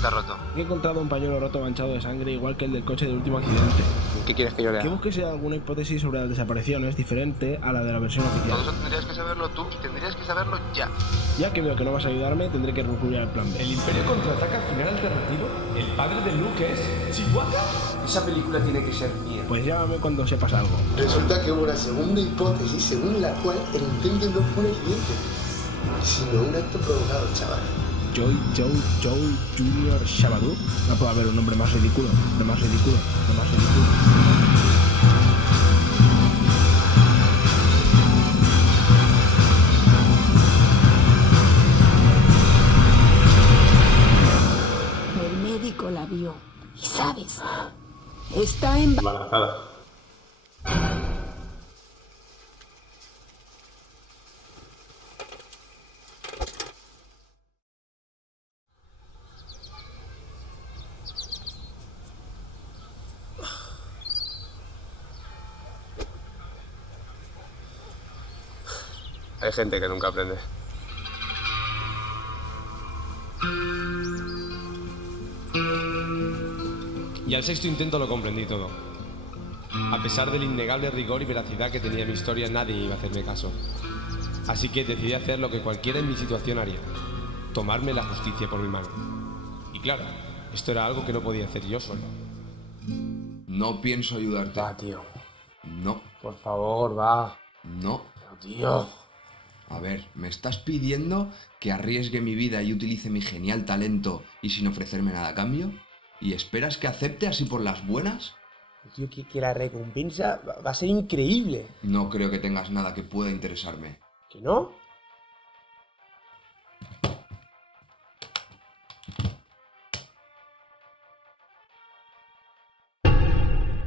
está roto? He encontrado un pañuelo roto manchado de sangre igual que el del coche del último accidente. ¿Qué quieres que yo lea? Que busques alguna hipótesis sobre las desapariciones diferente a la de la versión oficial. Todo eso tendrías que saberlo tú y tendrías que saberlo ya. Ya que veo que no vas a ayudarme, tendré que recurrir al plan B. ¿El Imperio contraataca al final alternativo? ¿El padre de Luke es Chihuahua? Esa película tiene que ser mía. Pues llámame cuando sepas algo. Resulta que hubo una segunda hipótesis según la cual el incendio no fue un accidente, sino un acto provocado, chaval. Joel Jr. Shabadoo. No puede haber un nombre más ridículo, de más ridículo, de más ridículo. El médico la vio. Y sabes, está embarazada. Hay gente que nunca aprende. Y al sexto intento lo comprendí todo. A pesar del innegable rigor y veracidad que tenía mi historia, nadie iba a hacerme caso. Así que decidí hacer lo que cualquiera en mi situación haría: tomarme la justicia por mi mano. Y claro, esto era algo que no podía hacer yo solo. No pienso ayudarte. Va, tío. No, Por favor, va. no. Pero, tío. A ver, ¿me estás pidiendo que arriesgue mi vida y utilice mi genial talento y sin ofrecerme nada a cambio? ¿Y esperas que acepte así por las buenas? Tío, que la recompensa va a ser increíble. No creo que tengas nada que pueda interesarme. ¿Que no?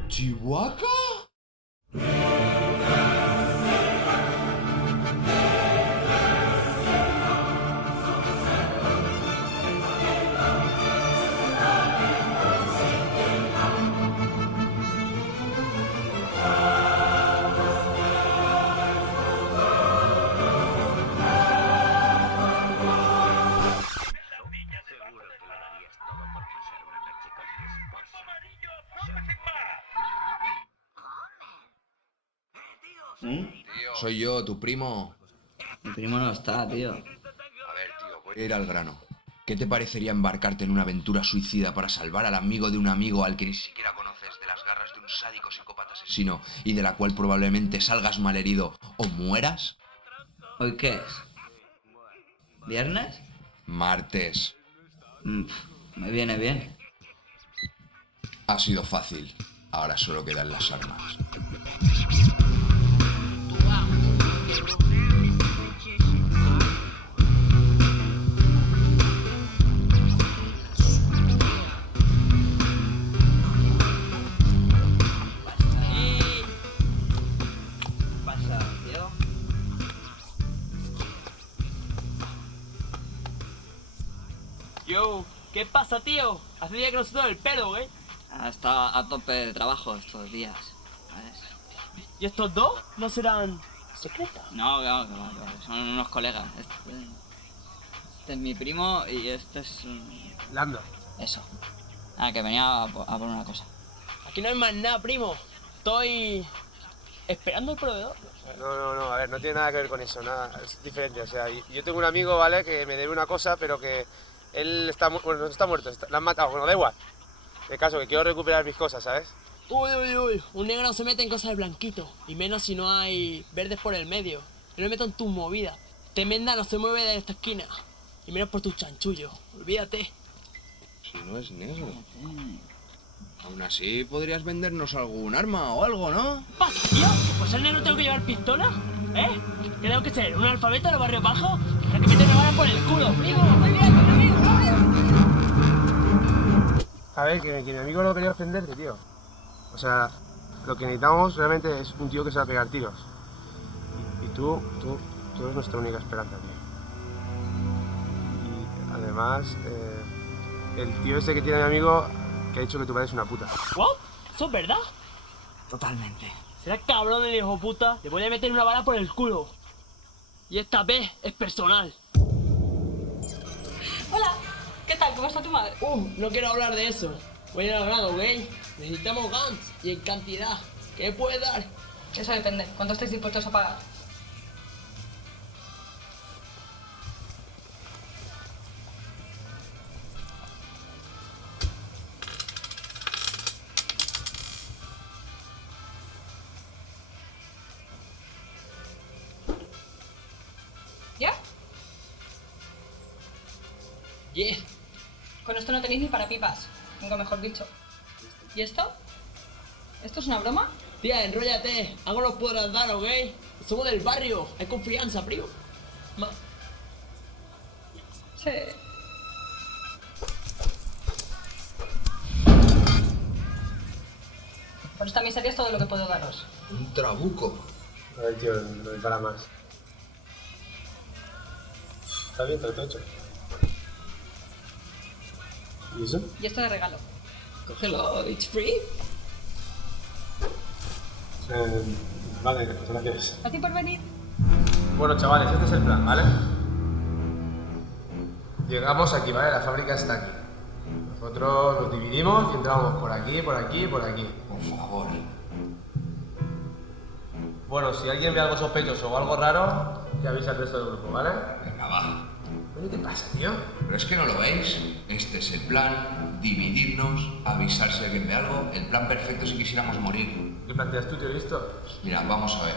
¿Chihuahua? Soy yo, tu primo. Mi primo no está, tío. A ver, tío, voy a ir al grano. ¿Qué te parecería embarcarte en una aventura suicida para salvar al amigo de un amigo al que ni siquiera conoces de las garras de un sádico psicópata asesino y de la cual probablemente salgas malherido o mueras? ¿Hoy qué es? ¿Viernes? Martes. Me viene bien. Ha sido fácil. Ahora solo quedan las armas. Yo, ¿qué pasa, tío? Hace día que no se da el pelo, ¿eh? Está a tope de trabajo estos días, ¿sabes? ¿Y estos dos no serán secretos? No, claro, son unos colegas. Este es mi primo y este es... Lando. Eso. Que venía a por una cosa. Aquí no hay más nada, primo. Estoy esperando al proveedor. No, a ver, no tiene nada que ver con eso, nada, es diferente. O sea, yo tengo un amigo, ¿vale?, que me debe una cosa, pero que él está, bueno, no está muerto, lo han matado, bueno, da igual. El caso, que quiero recuperar mis cosas, ¿sabes? Uy, un negro no se mete en cosas de blanquito, y menos si no hay verdes por el medio. Yo no me meto en tus movidas. Temenda no se mueve de esta esquina, y menos por tus chanchullos, olvídate. Si no es negro. Aún así, podrías vendernos algún arma o algo, ¿no? ¿Qué pasa, tío? ¿Pues el negro tengo que llevar pistola? ¿Eh? ¿Qué tengo que ser? ¿Un alfabeto de los barrios bajos? Para que me te bala por el culo. Primo, muy bien. A ver, que mi amigo no quería ofenderte, tío. O sea, lo que necesitamos realmente es un tío que sepa pegar tiros. Y tú eres nuestra única esperanza, tío. Y además, el tío ese que tiene mi amigo, que ha dicho que tu padre es una puta. ¿What? ¿Eso es verdad? Totalmente. Será cabrón el hijo puta. Le voy a meter una bala por el culo. Y esta vez es personal. Hola, ¿qué tal? ¿Cómo está tu madre? No quiero hablar de eso. Voy a ir al grano, ¿ok? Necesitamos guns y en cantidad. ¿Qué me puedes dar? Eso depende. ¿Cuánto estáis dispuestos a pagar? ¿Ya? Yeah. Con esto no tenéis ni para pipas. Nunca mejor dicho. ¿Y esto? ¿Esto es una broma? Tía, enróllate. Algo nos podrás dar, ¿ok? Somos del barrio. Hay confianza, primo. Sí. Por esta miseria es todo lo que puedo daros. Un trabuco. A ver, tío, no me para más. Está bien, te lo he hecho. ¿Y eso? Y esto de regalo. Cógelo, it's free. Vale, pues gracias. ¿A ti por venir? Bueno, chavales, este es el plan, ¿vale? Llegamos aquí, ¿vale? La fábrica está aquí. Nosotros nos dividimos y entramos por aquí, por aquí, por aquí. Por favor. Bueno, si alguien ve algo sospechoso o algo raro, ya avisa al resto del grupo, ¿vale? Venga, va. ¿Qué te pasa, tío? Pero es que no lo veis. Este es el plan. Dividirnos, avisar si alguien ve algo. El plan perfecto si quisiéramos morir. ¿Qué planteas tú, tío? ¿Listo? Mira, vamos a ver.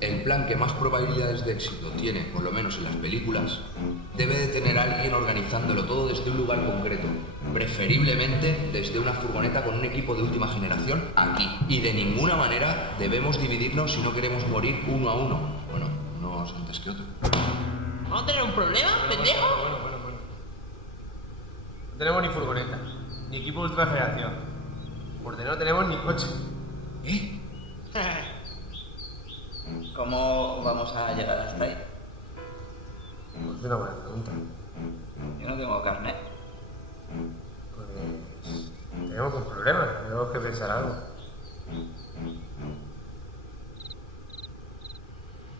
El plan que más probabilidades de éxito tiene, por lo menos en las películas, debe de tener a alguien organizándolo todo desde un lugar concreto. Preferiblemente desde una furgoneta con un equipo de última generación aquí. Y de ninguna manera debemos dividirnos si no queremos morir uno a uno. Bueno, unos antes que otro. ¿Vamos a tener un problema, pendejo? Bueno. No tenemos ni furgoneta, ni equipo de última generación. Porque no tenemos ni coche. ¿Eh? ¿Cómo vamos a llegar hasta ahí? Pues es una buena pregunta. Yo no tengo carnet. Pues tenemos un problema, tenemos que pensar algo.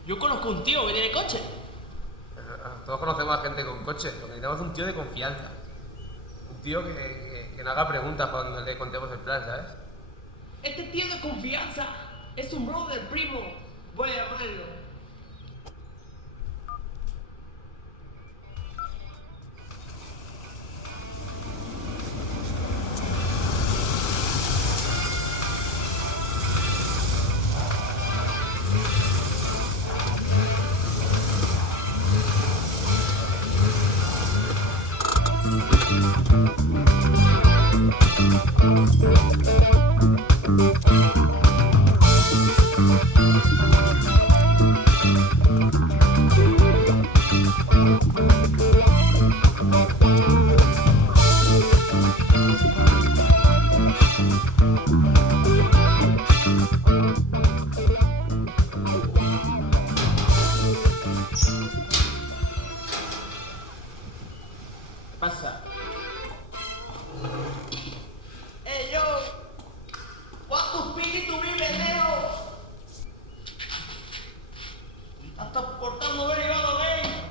Yo conozco un tío que tiene coche. Todos conocemos a gente con coche, lo que necesitamos es un tío de confianza. Un tío que no haga preguntas cuando le contemos el plan, ¿sabes? Este tío de confianza es un brother, primo. Voy a llamarlo. Pasa. ¡Ey, yo! ¿Cuántos espíritus vive, Leo? Estás portando derivado gay.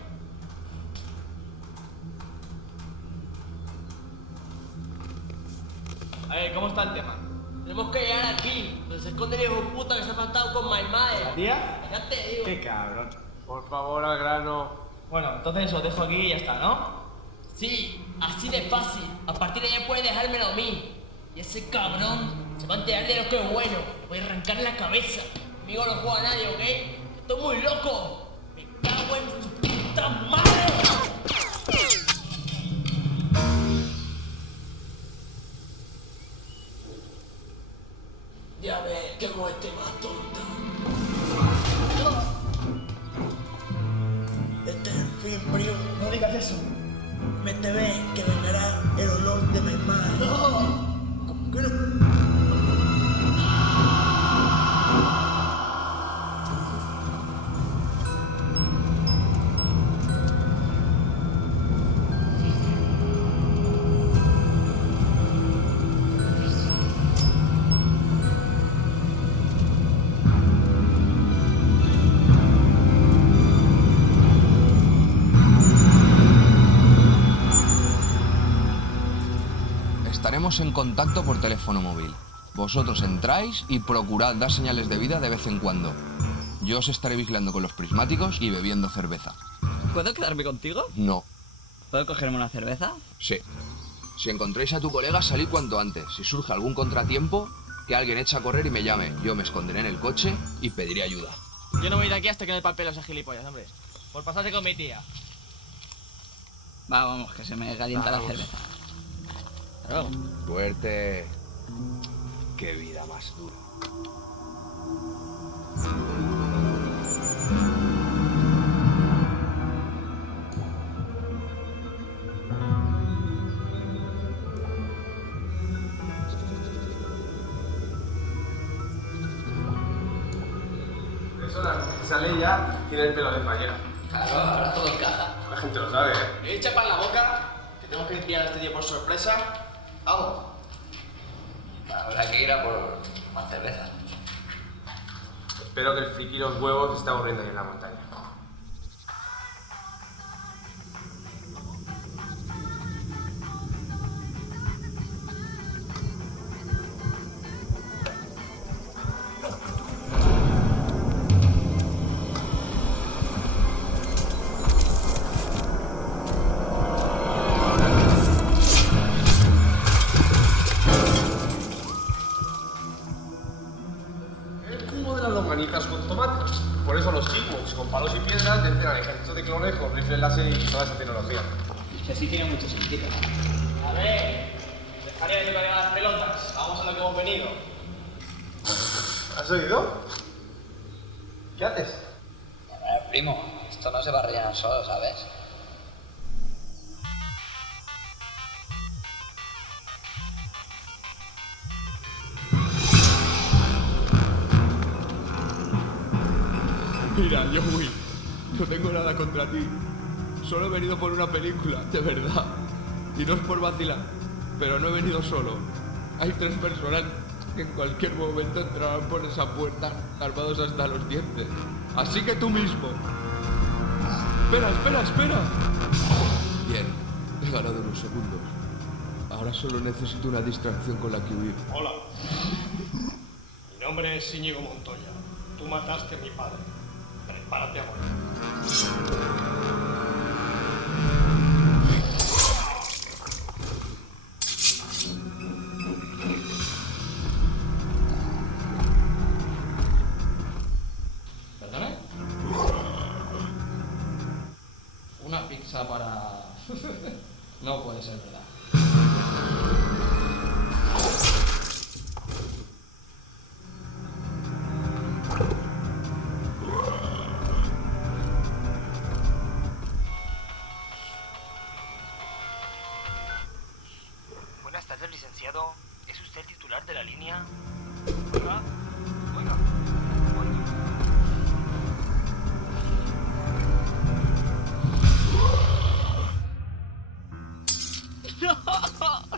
A ver, ¿cómo está el tema? Tenemos que llegar aquí, donde se esconde el hijo de puta que se ha faltado con my madre. ¿La tía? Ya te digo. Qué cabrón. Por favor, al grano. Bueno, entonces os dejo aquí y ya está, ¿no? Sí, así de fácil. A partir de allá puede dejármelo a mí. Y ese cabrón se va a enterar de lo que es bueno. Voy a arrancar la cabeza. Conmigo no juega nadie, ¿ok? Estoy muy loco. Me cago en su puta madre. Ya ves, que muerte más tonta. Este es el fin, primo. No digas eso. Me te ves que vengará el olor de mi madre. No. ¿Cómo que no? ponemos en contacto por teléfono móvil. Vosotros entráis y procurad dar señales de vida de vez en cuando. Yo os estaré vigilando con los prismáticos y bebiendo cerveza. ¿Puedo quedarme contigo? No. ¿Puedo cogerme una cerveza? Sí. Si encontréis a tu colega, salid cuanto antes. Si surge algún contratiempo, que alguien eche a correr y me llame. Yo me esconderé en el coche y pediré ayuda. Yo no voy de aquí hasta que no me papel a ese gilipollas, hombre. Por pasarse con mi tía. Va, vamos, que se me calienta la cerveza. Hasta luego. Suerte. Qué vida más dura. Esa ley ya tiene el pelo de pañera. Claro, ahora todo encaja. La gente lo sabe, ¿eh? Chapa en la boca, que tengo que limpiar a este tío por sorpresa. Vamos. Habrá que ir a por más cerveza. Espero que el friki los huevos se está aburriendo ahí en la montaña. Con tomate. Por eso los chicos con palos y piedras vencen al ejército de clones con rifles láser y toda esa tecnología. Es que sí tiene mucho sentido. A ver, dejaría de tocar las pelotas. Vamos a lo que hemos venido. ¿Has oído? ¿Qué haces? A ver, primo, esto no se va a rellenar solo, ¿sabes? Mira, Joey, no tengo nada contra ti. Solo he venido por una película, de verdad. Y no es por vacilar, pero no he venido solo. Hay 3 personas que en cualquier momento entrarán por esa puerta armados hasta los dientes. Así que tú mismo. Espera. Bien, he ganado unos segundos. Ahora solo necesito una distracción con la que huir. Hola. Mi nombre es Íñigo Montoya. Tú mataste a mi padre. Prepárate a morir. ¿Perdone? Una pizza para... No puede ser verdad. Buenas tardes, licenciado. ¿Es usted el titular de la línea? Oiga.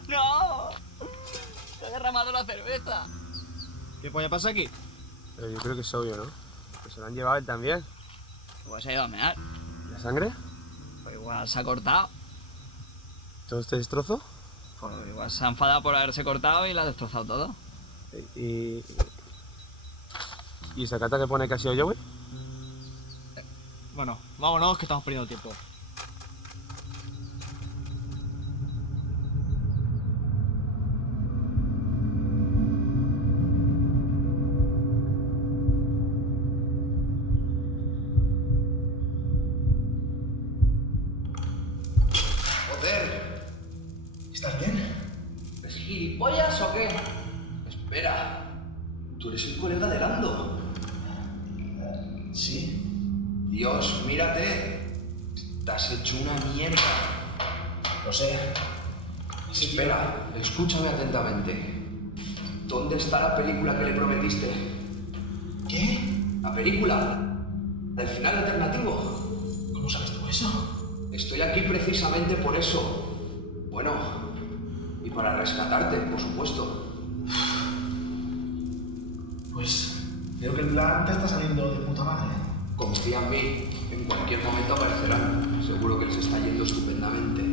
¡No! Se ha derramado la cerveza. ¿Qué polla pasa aquí? Pero yo creo que es obvio, ¿no? Que se lo han llevado él también. Igual se ha ido a mear. ¿La sangre? Pues igual se ha cortado. ¿Todo este destrozo? Pues igual se ha enfadado por haberse cortado y la ha destrozado todo. ¿Y esa carta que pone que ha sido Joey? Bueno, vámonos que estamos perdiendo tiempo. ¡Joder! ¿Estás bien? ¿Es gilipollas o qué? Espera. ¿Tú eres el colega de Lando? Sí. Dios, mírate. Estás hecho una mierda. Lo sé. Espera, escúchame atentamente. ¿Dónde está la película que le prometiste? ¿Qué? ¿La película? ¿El final alternativo? ¿Cómo sabes tú eso? Estoy aquí precisamente por eso. Bueno, y para rescatarte, por supuesto. Pues veo que el plan te está saliendo de puta madre. Confía en mí, en cualquier momento aparecerán. Seguro que les está yendo estupendamente.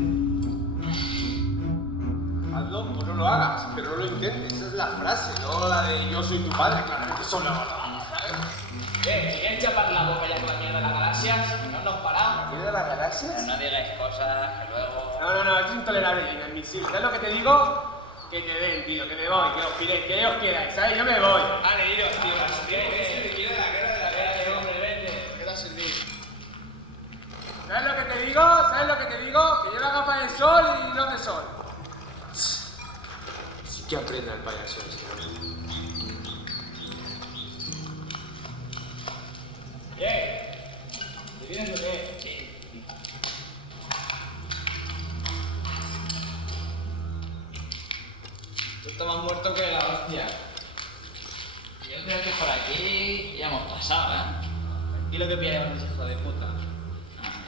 hazlo o no lo hagas, pero no lo intentes. Esa es la frase, no la de yo soy tu padre, claramente son la verdad, ¿sabes? Si quieres chapar la boca ya con la mierda de las galaxias, no nos paramos. ¿Mierda de las galaxias? No digáis cosas que luego... No, esto es intolerable e inadmisible. ¿Sabes lo que te digo? Que te den, tío, que me voy, que os piréis, que os quedáis, ¿sabes? Yo me voy. Vale, iros, tío. Te quiere la guerra de la guerra, hombre, vente. ¿Qué te ha servido? ¿Sabes lo que te digo? ¿Sabes lo que te digo? Que lleva gafas de sol y no de sol. Sí que aprenda el payaso ese. ¿Te vienes o qué? Sí. Tú estás más muerto que la hostia. Yo creo que por aquí ya hemos pasado, ¿eh? ¿Y lo que pillamos, hijo de puta?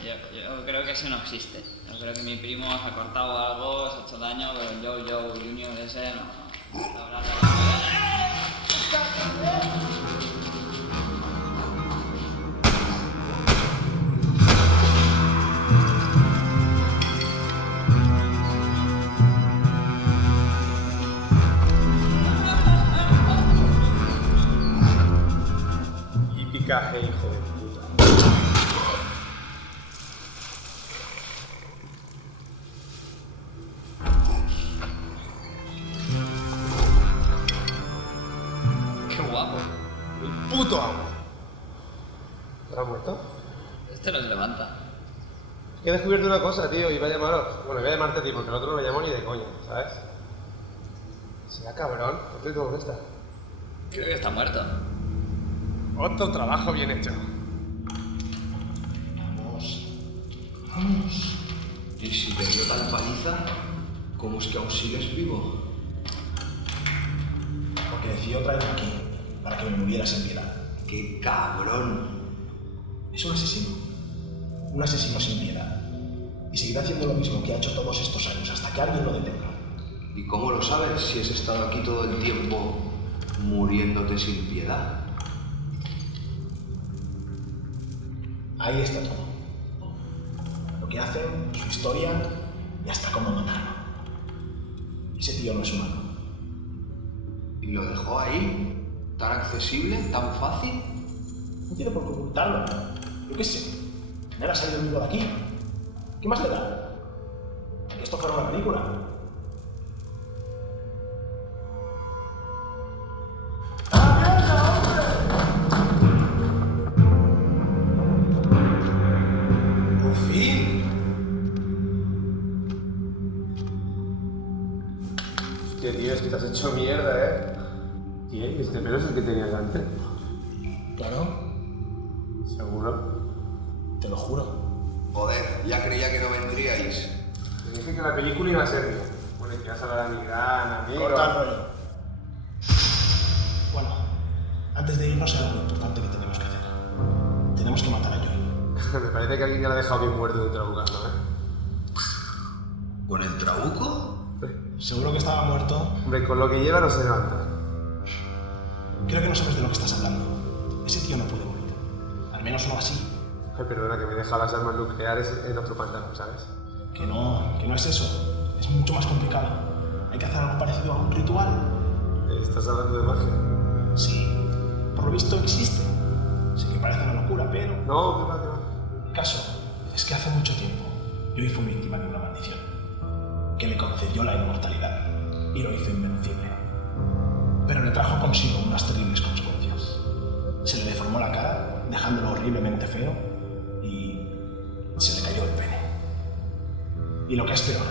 Yo creo que eso no existe. Yo creo que mi primo se ha cortado algo, se ha hecho daño, pero el Joe Junior ese no. La verdad, Y picaje, hijo de puta. qué guapo. El puto amo. ¿Está muerto? Este no se levanta. Es que he descubierto una cosa, tío, y voy a llamaros. Bueno, voy a llamarte a ti porque el otro no me llamó ni de coña, ¿sabes? Será cabrón. ¿Por qué dónde está? Creo que está muerto. Otro trabajo bien hecho. Vamos. Y si te dio tal paliza, ¿cómo es que aún sigues vivo? Porque decidió traerme aquí, para que me muriera sin piedad. ¡Qué cabrón! Es un asesino sin piedad. Y seguirá haciendo lo mismo que ha hecho todos estos años, hasta que alguien lo detenga. ¿Y cómo lo sabes si has estado aquí todo el tiempo muriéndote sin piedad? Ahí está todo. Lo que hacen, su historia y hasta cómo matarlo. Ese tío no es humano. ¿Y lo dejó ahí? ¿Tan accesible? ¿Tan fácil? No tiene por qué ocultarlo. Yo qué sé. Tener a salido vivo de aquí. ¿Qué más le da? Que esto fuera una película. ¡Por fin! Hostia, tío, es que te has hecho mierda, ¿eh? Tío, ¿y este pelo es el que tenías antes? Claro. ¿Seguro? Te lo juro. Joder, ya creía que no vendríais. Me dije que la película iba a ser mía. Bueno, y que vas a hablar a mi gran amigo. Corta el rollo. Bueno, antes de irnos hay algo importante que tenemos que hacer. Tenemos que matar a Joel. Me parece que alguien ya la ha dejado bien muerto de un trabucano, ¿eh? ¿Con el trabuco? Seguro que estaba muerto. Hombre, con lo que lleva no se levanta. Creo que no sabes de lo que estás hablando. Ese tío no puede morir. Al menos no así. Ay, perdona, que me he dejado las armas nucleares en otro pantano, ¿sabes? Que no es eso. Es mucho más complicado. Hay que hacer algo parecido a un ritual. ¿Estás hablando de magia? Sí. Por lo visto existe. Sé que parece una locura, pero... No, que va, que va. El caso es que hace mucho tiempo yo fui víctima de una maldición que le concedió la inmortalidad y lo hizo invencible. Pero le trajo consigo unas terribles consecuencias. Se le deformó la cara, dejándolo horriblemente feo, y se le cayó el pene. Y lo que es peor,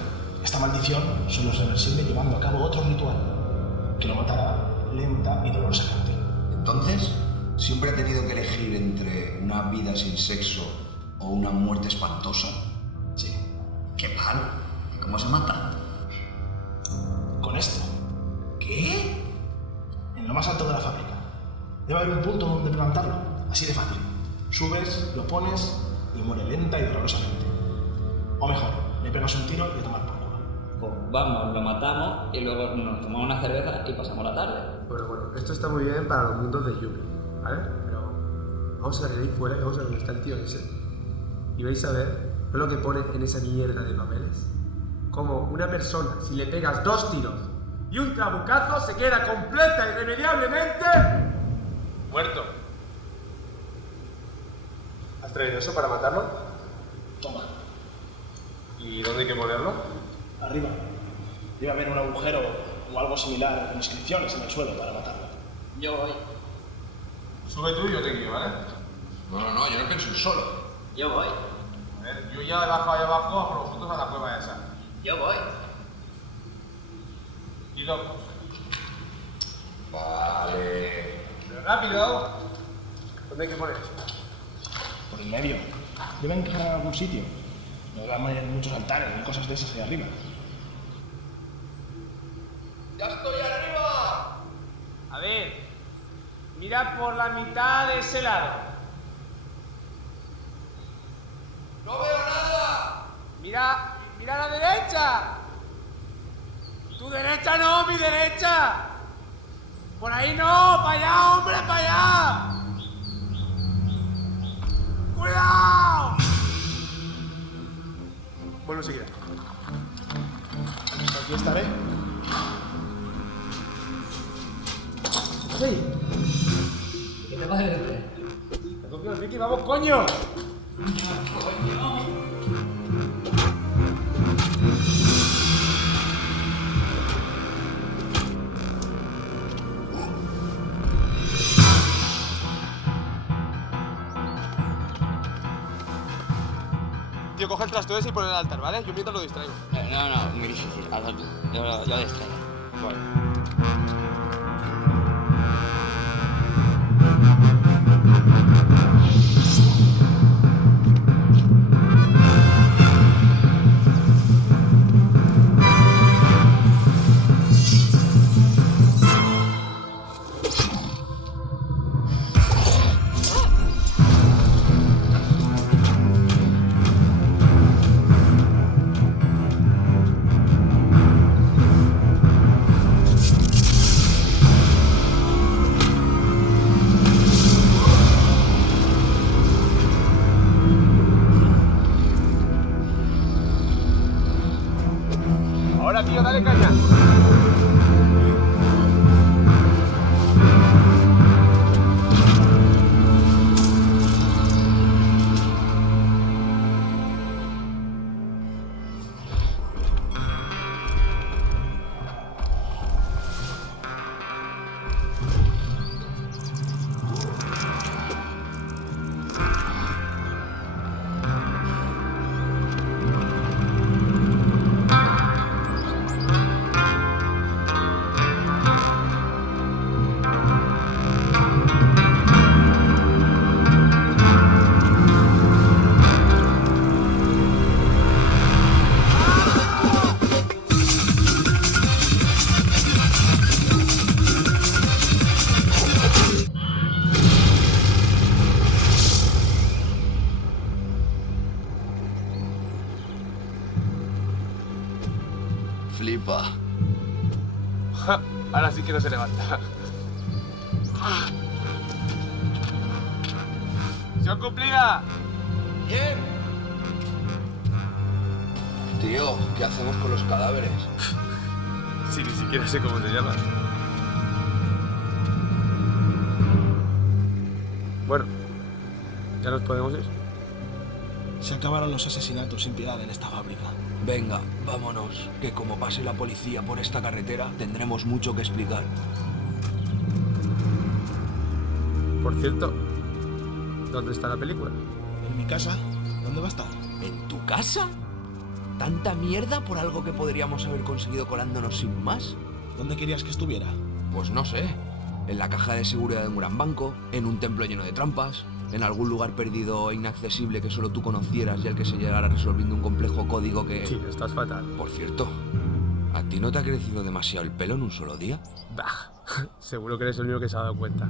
esta maldición solo es reversible llevando a cabo otro ritual que lo matará lenta y dolorosamente. Entonces, ¿siempre ha tenido que elegir entre una vida sin sexo o una muerte espantosa? Sí. ¡Qué palo! ¿Y cómo se mata? Con esto. ¿Qué? En lo más alto de la fábrica. Debe haber un punto donde plantarlo. Así de fácil. Subes, lo pones y muere lenta y dolorosamente. O mejor, le pegas un tiro y a tomar por culo. Pues vamos, lo matamos y luego nos tomamos una cerveza y pasamos la tarde. Bueno, esto está muy bien para los mundos de Yumi, ¿vale? Pero vamos a salir ahí fuera y vamos a ver dónde está el tío ese. Y vais a ver, ¿no lo que pone en esa mierda de papeles? como una persona, si le pegas 2 tiros y un trabucazo, se queda completa y irremediablemente muerto. ¿Has traído eso para matarlo? Toma. ¿Y dónde hay que ponerlo? Arriba. Debe haber un agujero o algo similar con inscripciones en el suelo para matarlo. Yo voy. Sube tú y yo te guío, ¿vale? No, yo no pienso ir solo. Yo voy. A ver, yo ya he bajado allá abajo a por vosotros a la cueva esa. Yo voy. Y locos. Vale. Pero rápido. ¿Dónde hay que poner eso? Por el medio. Deben encajar en algún sitio. No deben haber muchos altares ni cosas de esas ahí arriba. ¡Ya estoy arriba! A ver, mira por la mitad de ese lado. ¡No veo nada! Mira a la derecha. Tu derecha no, mi derecha. Por ahí no, para allá, hombre, para allá. ¡Cuidado! Bueno, seguirá. Aquí estaré. Sí. ¿Qué te parece? Te confío, Ricky, vamos, coño. Tío, coge el trasto ese y pon el altar, ¿vale? Yo mientras lo distraigo. No, muy difícil. Hazlo tú. Yo distraigo. Vale. Ahora, tío, dale caña. Flipa. Ahora sí que no se levanta. ¡Misión cumplida! Bien. Tío, ¿qué hacemos con los cadáveres? Sí, ni siquiera sé cómo se llaman. Bueno, ya nos podemos ir. Se acabaron los asesinatos sin piedad en esta fábrica. Venga, vámonos, que como pase la policía por esta carretera, tendremos mucho que explicar. Por cierto, ¿dónde está la película? ¿En mi casa? ¿Dónde va a estar? ¿En tu casa? ¿Tanta mierda por algo que podríamos haber conseguido colándonos sin más? ¿Dónde querías que estuviera? Pues no sé. En la caja de seguridad de un gran banco, en un templo lleno de trampas, en algún lugar perdido e inaccesible que solo tú conocieras y al que se llegara resolviendo un complejo código que... Sí, estás fatal. Por cierto, ¿a ti no te ha crecido demasiado el pelo en un solo día? Bah, seguro que eres el único que se ha dado cuenta.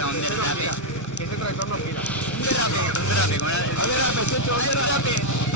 Pero un derrape. Que ese tractor no gira. Un derrape, como era el... Un derrape, Checho, un derrape.